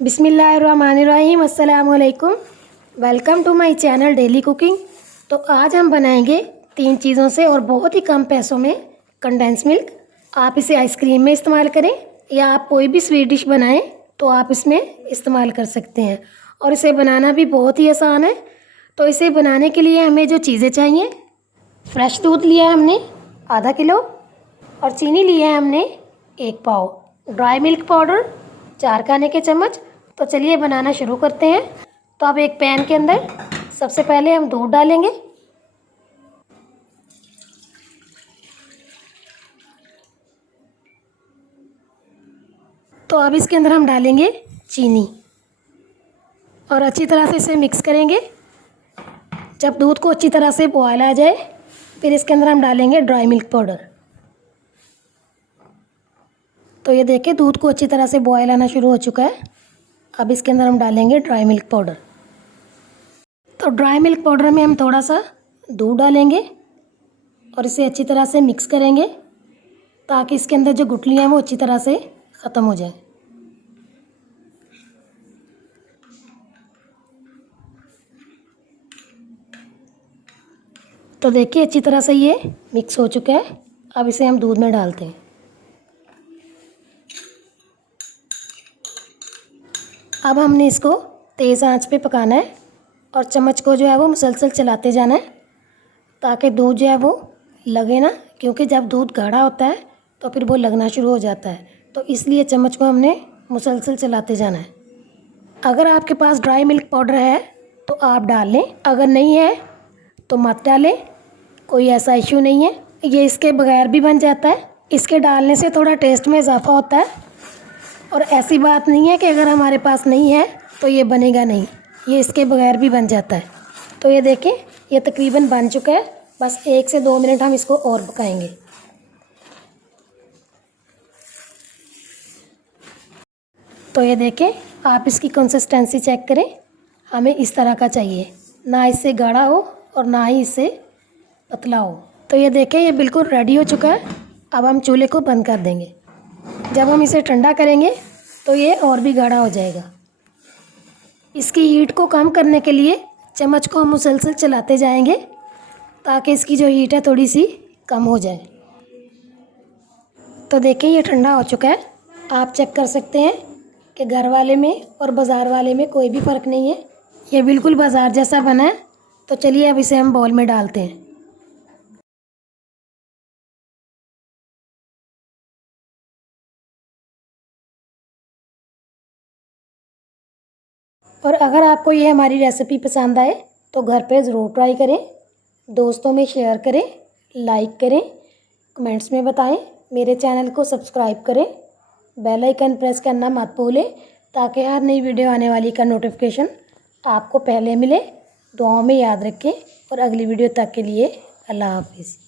बिस्मिल्लाहिर्रहमानिर्रहीम, अस्सलाम वालेकुम। Welcome to my channel daily cooking. तो आज हम बनाएंगे 3 चीज़ों से और बहुत ही कम पैसों में कंडेंस मिल्क। आप इसे आइसक्रीम में इस्तेमाल करें या आप कोई भी स्वीट डिश बनाएं तो आप इसमें इस्तेमाल कर सकते हैं और इसे बनाना भी बहुत ही आसान है। तो इसे बनाने के लिए हमें जो चीज़ें चाहिए, फ्रेश दूध लिया है हमने आधा किलो और चीनी लिया है हमने 1 पाव, ड्राई मिल्क पाउडर 4 खाने के चम्मच। तो चलिए बनाना शुरू करते हैं। तो अब एक पैन के अंदर सबसे पहले हम दूध डालेंगे। तो अब इसके अंदर हम डालेंगे चीनी और अच्छी तरह से इसे मिक्स करेंगे। जब दूध को अच्छी तरह से बॉयल आ जाए फिर इसके अंदर हम डालेंगे ड्राई मिल्क पाउडर। तो ये देखिए दूध को अच्छी तरह से बॉयल आना शुरू हो चुका है। अब इसके अंदर हम डालेंगे ड्राई मिल्क पाउडर। तो ड्राई मिल्क पाउडर में हम थोड़ा सा दूध डालेंगे और इसे अच्छी तरह से मिक्स करेंगे ताकि इसके अंदर जो गुठलियाँ हैं वो अच्छी तरह से ख़त्म हो जाए। तो देखिए अच्छी तरह से ये मिक्स हो चुका है। अब इसे हम दूध में डालते हैं। अब हमने इसको तेज़ आंच पे पकाना है और चम्मच को जो है वो मुसलसल चलाते जाना है ताकि दूध जो है वो लगे ना, क्योंकि जब दूध गाढ़ा होता है तो फिर वो लगना शुरू हो जाता है। तो इसलिए चम्मच को हमने मुसलसल चलाते जाना है। अगर आपके पास ड्राई मिल्क पाउडर है तो आप डाल लें, अगर नहीं है तो मत डालें, कोई ऐसा इशू नहीं है। ये इसके बगैर भी बन जाता है। इसके डालने से थोड़ा टेस्ट में इजाफा होता है और ऐसी बात नहीं है कि अगर हमारे पास नहीं है तो ये बनेगा नहीं, ये इसके बगैर भी बन जाता है। तो ये देखें ये तकरीबन बन चुका है। बस 1 से 2 मिनट हम इसको और पकाएंगे। तो ये देखें आप इसकी कंसिस्टेंसी चेक करें, हमें इस तरह का चाहिए, ना इससे गाढ़ा हो और ना ही इससे पतला हो। तो ये देखें ये बिल्कुल रेडी हो चुका है। अब हम चूल्हे को बंद कर देंगे। जब हम इसे ठंडा करेंगे तो ये और भी गाढ़ा हो जाएगा। इसकी हीट को कम करने के लिए चम्मच को हम मुसलसल चलाते जाएंगे ताकि इसकी जो हीट है थोड़ी सी कम हो जाए। तो देखें ये ठंडा हो चुका है। आप चेक कर सकते हैं कि घर वाले में और बाज़ार वाले में कोई भी फ़र्क नहीं है, ये बिल्कुल बाज़ार जैसा बना है। तो चलिए अब इसे हम बाउल में डालते हैं। और अगर आपको ये हमारी रेसिपी पसंद आए तो घर पे ज़रूर ट्राई करें, दोस्तों में शेयर करें, लाइक करें, कमेंट्स में बताएं, मेरे चैनल को सब्सक्राइब करें, बेल आइकन प्रेस करना मत भूलें ताकि हर नई वीडियो आने वाली का नोटिफिकेशन आपको पहले मिले। दुआओं में याद रखें और अगली वीडियो तक के लिए अल्लाह हाफिज़।